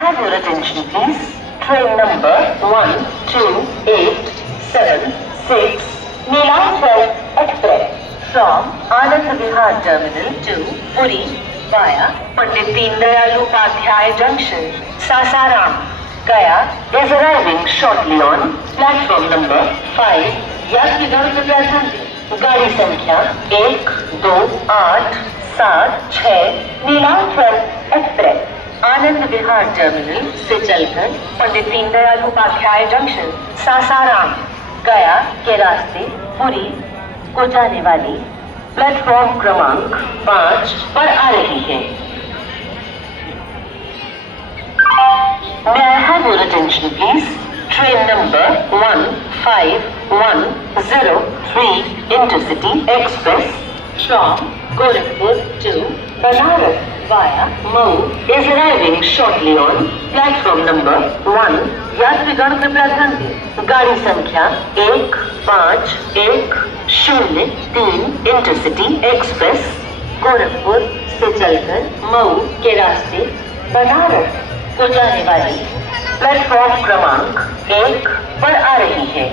Have your attention please. Train number 12876 Neelachal Express from Anand Vihar Terminal to Puri via Pandit Deen Dayal Upadhyay Junction, Sasaram, Gaya is arriving shortly on platform number 5. यात्रीगण कृपया ध्यान दें। गाड़ी संख्या 1287 Nilanchal express Anand Vihar terminal से चलकर Pandit Deendayal Upadhyay junction Sasaram गया के रास्ते पुरी को जाने वाली प्लेटफॉर्म क्रमांक 5 पर आ रही है। May I have your attention please? Train number 15103 Intercity Express from Gorakhpur to Banaras via Mhow is arriving shortly on platform number 1. यात्रीगण कृपया ध्यान दें। गाड़ी संख्या 1510 इंटरसिटी एक्सप्रेस गोरखपुर से चलकर मऊ के रास्ते बनारस को जाने वाली प्लेटफॉर्म क्रमांक 1 पर आ रही है।